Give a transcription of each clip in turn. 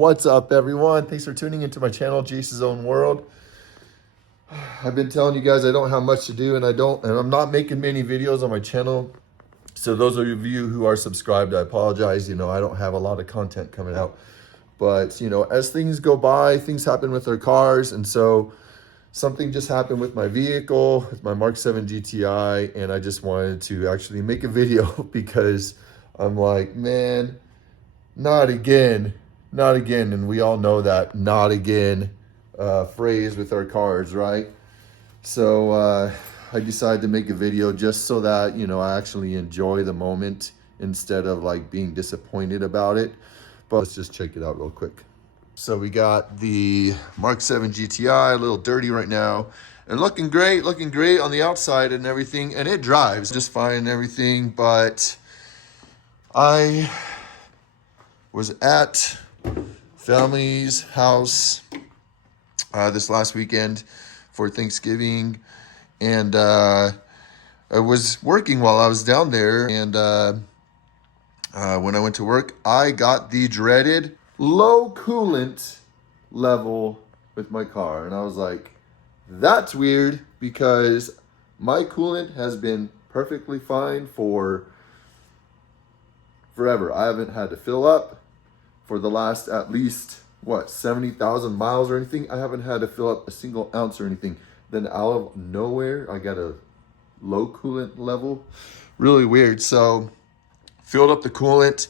What's up, everyone? Thanks for tuning into my channel, Jace's Own World. I've been telling you guys I don't have much to do, and I'm not making many videos on my channel. So those of you who are subscribed, I apologize. I don't have a lot of content coming out. But, as things go by, things happen with our cars. And so something just happened with my vehicle, with my MK7 GTI. And I just wanted to actually make a video because I'm like, man, not again. Not again. And we all know that not again phrase with our cars, right? So I decided to make a video just so that, I actually enjoy the moment instead of like being disappointed about it. But let's just check it out real quick. So we got the MK7 GTI, a little dirty right now, and looking great on the outside and everything. And it drives just fine and everything. But I was at family's house this last weekend for Thanksgiving, and I was working while I was down there, and when I went to work, I got the dreaded low coolant level with my car, and I was like, that's weird, because my coolant has been perfectly fine for forever. I haven't had to fill up for the last at least 70,000 miles or anything. I haven't had to fill up a single ounce or anything. Then out of nowhere, I got a low coolant level. Really weird. So filled up the coolant,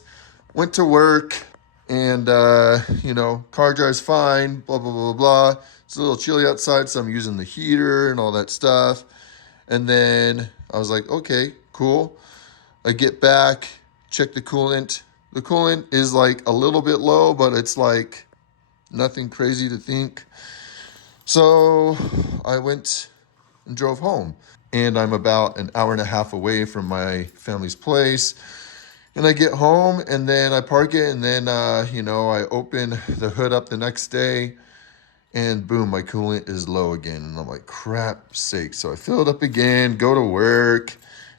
went to work, and car drives fine, blah, blah, blah, blah. It's a little chilly outside, so I'm using the heater and all that stuff. And then I was like, okay, cool. I get back, check the coolant. The coolant is like a little bit low, but it's like nothing crazy to think. So I went and drove home, and I'm about an hour and a half away from my family's place. And I get home, and then I park it, and then, I open the hood up the next day, and boom, my coolant is low again. And I'm like, crap sake. So I fill it up again, go to work,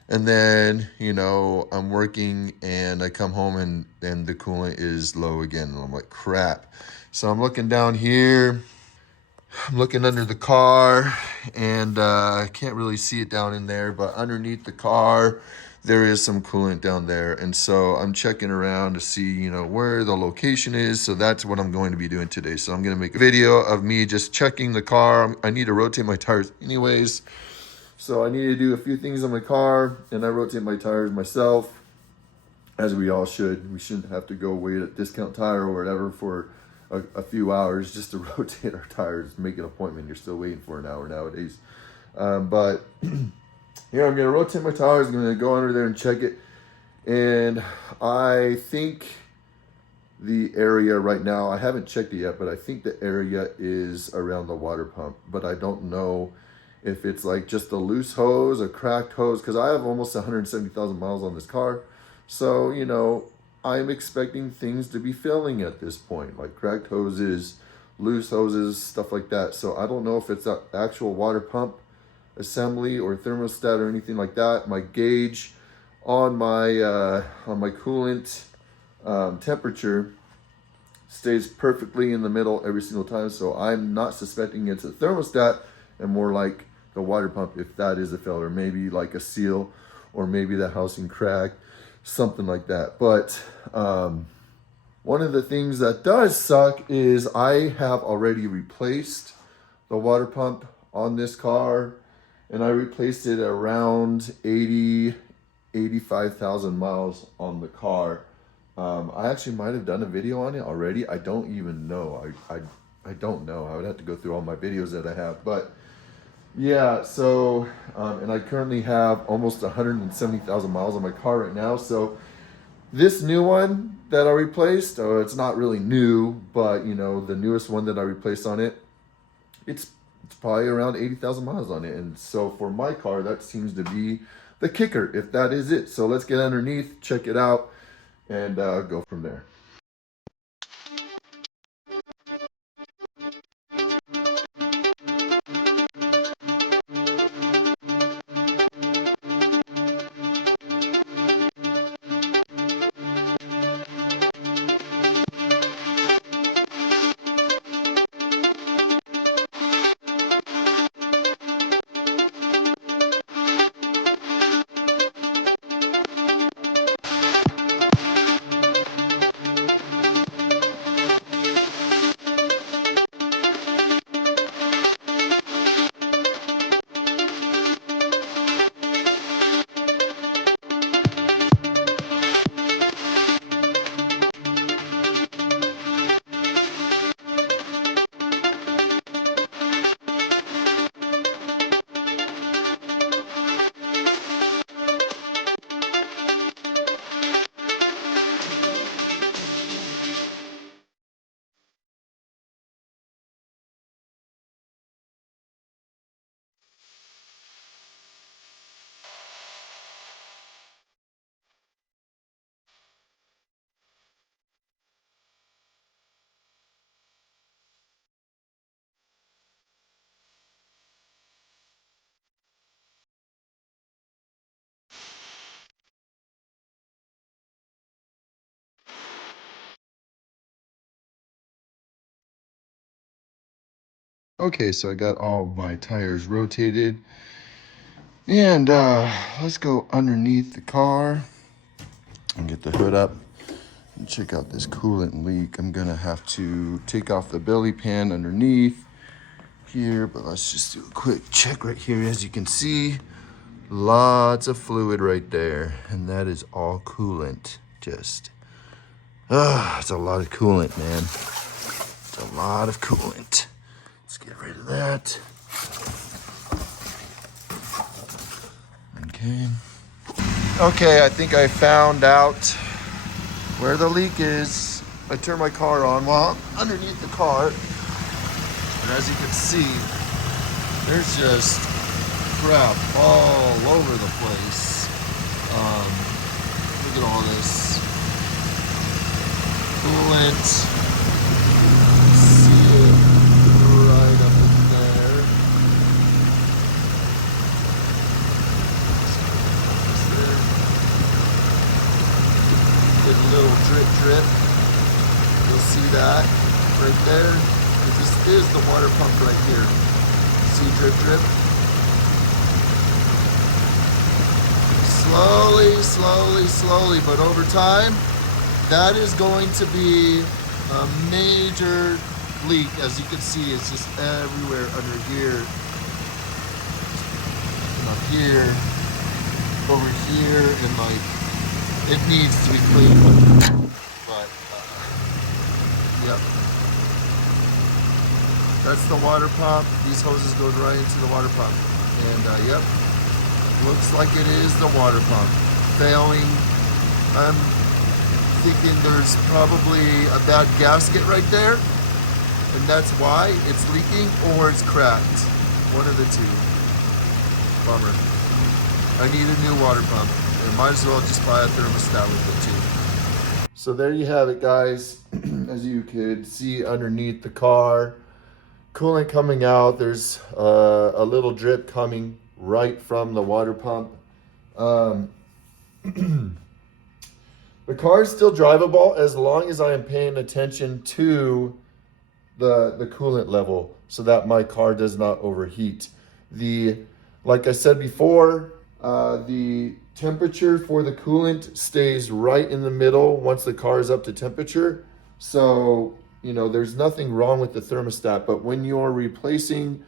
and then, I'm working, and I come home, and the coolant is low again. And I'm like, crap. So I'm looking down here. I'm looking under the car, and I can't really see it down in there, but underneath the car, there is some coolant down there. And so I'm checking around to see, where the location is. So that's what I'm going to be doing today. So I'm going to make a video of me just checking the car. I need to rotate my tires anyways. So I need to do a few things on my car, and I rotate my tires myself, as we all should. We shouldn't have to go wait at Discount Tire or whatever for a few hours just to rotate our tires. Make an appointment. You're still waiting for an hour nowadays. But here, I'm going to rotate my tires. I'm going to go under there and check it. And I think the area right now, I haven't checked it yet, but I think the area is around the water pump. But I don't know if it's like just a loose hose, a cracked hose, because I have almost 170,000 miles on this car. So, I'm expecting things to be failing at this point, like cracked hoses, loose hoses, stuff like that. So I don't know if it's an actual water pump assembly or thermostat or anything like that. My gauge on my coolant temperature stays perfectly in the middle every single time. So I'm not suspecting it's a thermostat, and more like the water pump, if that is a failure. Maybe like a seal, or maybe the housing cracked, something like that. But one of the things that does suck is I have already replaced the water pump on this car, and I replaced it around 85,000 miles on the car. I actually might have done a video on it already. I don't even know. I don't know. I would have to go through all my videos that I have. But yeah, so, and I currently have almost 170,000 miles on my car right now. So this new one that I replaced, it's not really new, but the newest one that I replaced on it, it's probably around 80,000 miles on it. And so for my car, that seems to be the kicker, if that is it. So let's get underneath, check it out, and go from there. Okay, so I got all my tires rotated. And let's go underneath the car and get the hood up and check out this coolant leak. I'm gonna have to take off the belly pan underneath here, but let's just do a quick check right here. As you can see, lots of fluid right there, and that is all coolant. Just, it's a lot of coolant, man. It's a lot of coolant. Let's get rid of that. Okay. Okay, I think I found out where the leak is. I turned my car on while I'm underneath the car. And as you can see, there's just crap all over the place. Look at all this coolant. See it right up in there. Get a little drip drip. You'll see that right there. This is the water pump right here. See drip drip? Slowly, slowly, slowly, but over time, that is going to be a major leak. As you can see, it's just everywhere under here, and up here, over here, and like, it needs to be cleaned. But, yep. That's the water pump. These hoses go right into the water pump. And yep, looks like it is the water pump failing. I'm thinking there's probably a bad gasket right there, and that's why it's leaking, or it's cracked. One of the two. Bummer. I need a new water pump, and might as well just buy a thermostat with it too. So there you have it, guys. As you could see underneath the car, coolant coming out. There's a little drip coming right from the water pump. The car is still drivable as long as I am paying attention to the coolant level so that my car does not overheat. Like I said before, the temperature for the coolant stays right in the middle once the car is up to temperature. So, you know, there's nothing wrong with the thermostat, but when you're replacing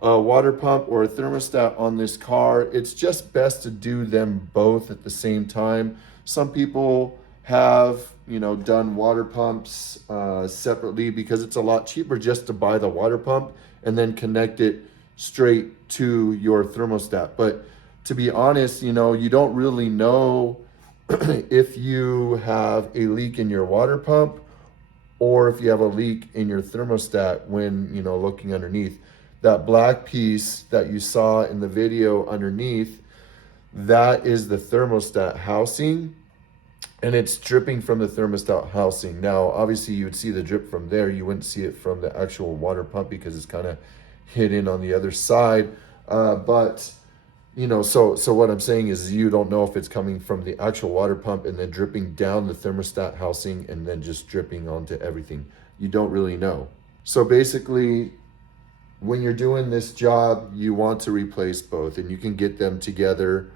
a water pump or a thermostat on this car, it's just best to do them both at the same time. Some people have, you know, done water pumps separately because it's a lot cheaper just to buy the water pump and then connect it straight to your thermostat. But to be honest, you know, you don't really know if you have a leak in your water pump or if you have a leak in your thermostat when, you know, looking underneath. That black piece that you saw in the video underneath, that is the thermostat housing, and it's dripping from the thermostat housing. Now, obviously you would see the drip from there. You wouldn't see it from the actual water pump because it's kind of hidden on the other side. But, you know, so what I'm saying is you don't know if it's coming from the actual water pump and then dripping down the thermostat housing and then just dripping onto everything. You don't really know. So basically, when you're doing this job, you want to replace both, and you can get them together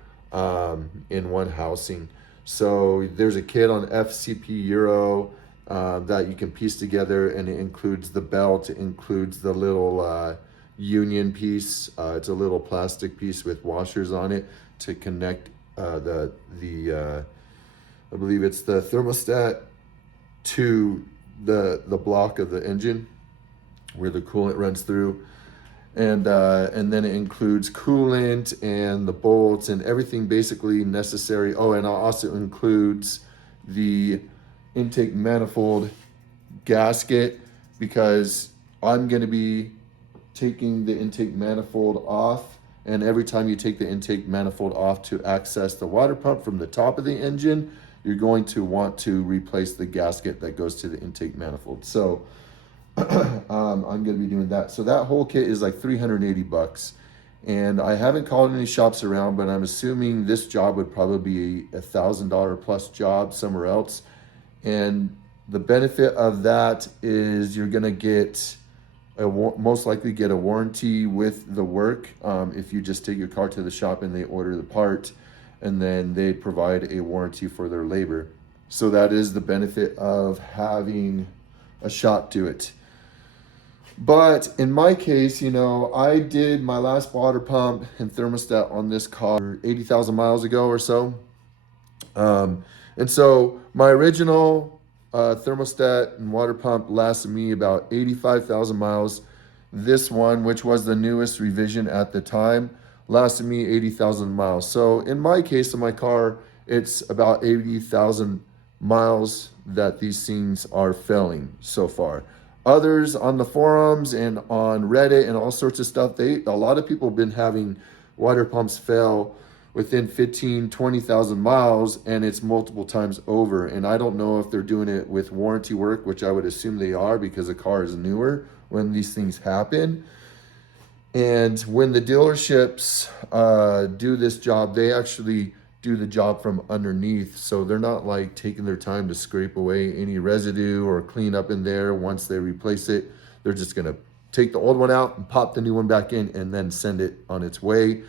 in one housing. So there's a kit on FCP Euro that you can piece together, and it includes the belt, it includes the little union piece. It's a little plastic piece with washers on it to connect I believe it's the thermostat to the block of the engine where the coolant runs through. And then it includes coolant and the bolts and everything basically necessary. Oh, and it also includes the intake manifold gasket, because I'm going to be taking the intake manifold off. And every time you take the intake manifold off to access the water pump from the top of the engine, you're going to want to replace the gasket that goes to the intake manifold. So I'm going to be doing that. So that whole kit is like 380 bucks. And I haven't called any shops around, but I'm assuming this job would probably be $1,000 plus job somewhere else. And the benefit of that is you're going to get most likely get a warranty with the work if you just take your car to the shop and they order the part, and then they provide a warranty for their labor. So that is the benefit of having a shop do it. But in my case, you know, I did my last water pump and thermostat on this car 80,000 miles ago or so. And so my original thermostat and water pump lasted me about 85,000 miles. This one, which was the newest revision at the time, lasted me 80,000 miles. So in my case of my car, it's about 80,000 miles that these things are failing so far. Others on the forums and on Reddit and all sorts of stuff, a lot of people have been having water pumps fail within 15, 20,000 miles, and it's multiple times over. And I don't know if they're doing it with warranty work, which I would assume they are because the car is newer when these things happen. And when the dealerships do this job, they actually do the job from underneath. So they're not like taking their time to scrape away any residue or clean up in there once they replace it. They're just gonna take the old one out and pop the new one back in and then send it on its way,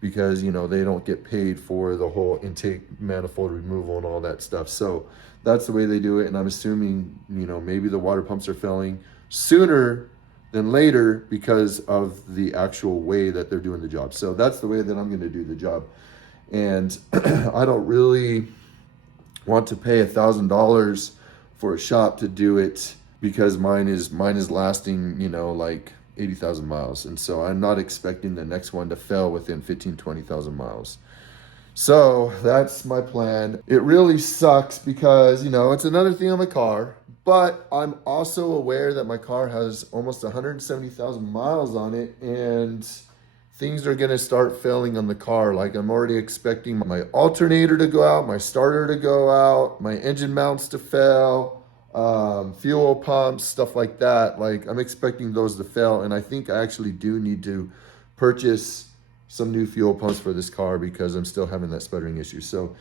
because, you know, they don't get paid for the whole intake manifold removal and all that stuff. So that's the way they do it. And I'm assuming, you know, maybe the water pumps are failing sooner than later because of the actual way that they're doing the job. So that's the way that I'm going to do the job. And I don't really want to pay $1,000 for a shop to do it, because mine is lasting, you know, like 80,000 miles. And so I'm not expecting the next one to fail within 15, 20,000 miles. So that's my plan. It really sucks because, you know, it's another thing on my car, but I'm also aware that my car has almost 170,000 miles on it, and things are going to start failing on the car. Like, I'm already expecting my alternator to go out, my starter to go out, my engine mounts to fail, fuel pumps, stuff like that. Like, I'm expecting those to fail, and I think I actually do need to purchase some new fuel pumps for this car because I'm still having that sputtering issue. So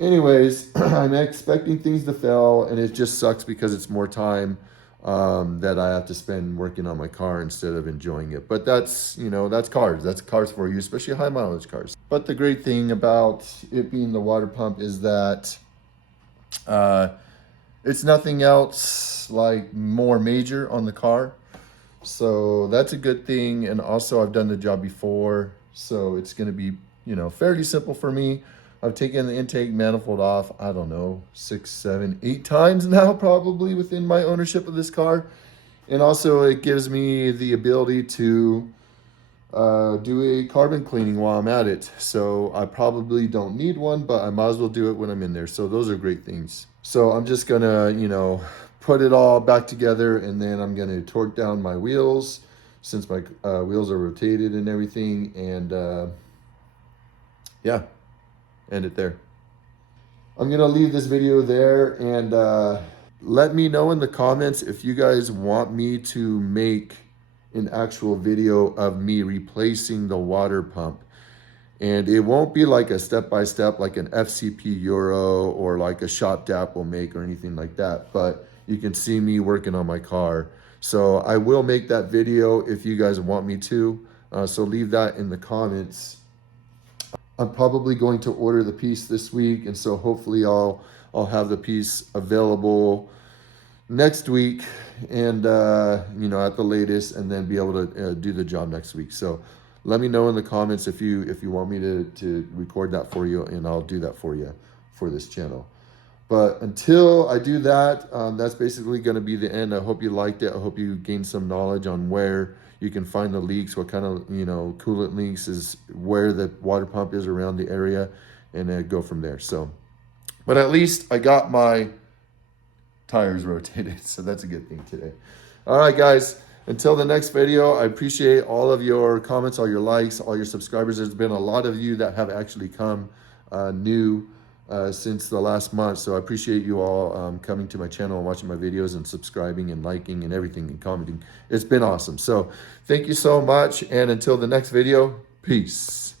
anyways, I'm expecting things to fail, and it just sucks because it's more time that I have to spend working on my car instead of enjoying it. But that's, you know, that's cars. That's cars for you, especially high mileage cars. But the great thing about it being the water pump is that it's nothing else like more major on the car. So that's a good thing. And also I've done the job before, so it's going to be, you know, fairly simple for me. I've taken the intake manifold off, I don't know, 6, 7, 8 times now, probably within my ownership of this car. And also it gives me the ability to do a carbon cleaning while I'm at it. So I probably don't need one, but I might as well do it when I'm in there. So those are great things. So I'm just gonna, you know, put it all back together, and then I'm gonna torque down my wheels since my wheels are rotated and everything. And yeah. End it there. I'm gonna leave this video there, and let me know in the comments if you guys want me to make an actual video of me replacing the water pump. And it won't be like a step-by-step like an FCP Euro or like a Shop DAP will make or anything like that, but you can see me working on my car. So I will make that video if you guys want me to, so leave that in the comments. I'm probably going to order the piece this week, and so hopefully I'll have the piece available next week, and you know, at the latest, and then be able to do the job next week. So let me know in the comments if you want me to record that for you, and I'll do that for you for this channel. But until I do that, that's basically going to be the end. I hope you liked it. I hope you gained some knowledge on where you can find the leaks, what kind of, you know, coolant leaks is, where the water pump is around the area, and then go from there. So, but at least I got my tires rotated, so that's a good thing today. All right, guys, until the next video, I appreciate all of your comments, all your likes, all your subscribers. There's been a lot of you that have actually come new since the last month. So I appreciate you all coming to my channel and watching my videos and subscribing and liking and everything and commenting. It's been awesome. So thank you so much. And until the next video, peace.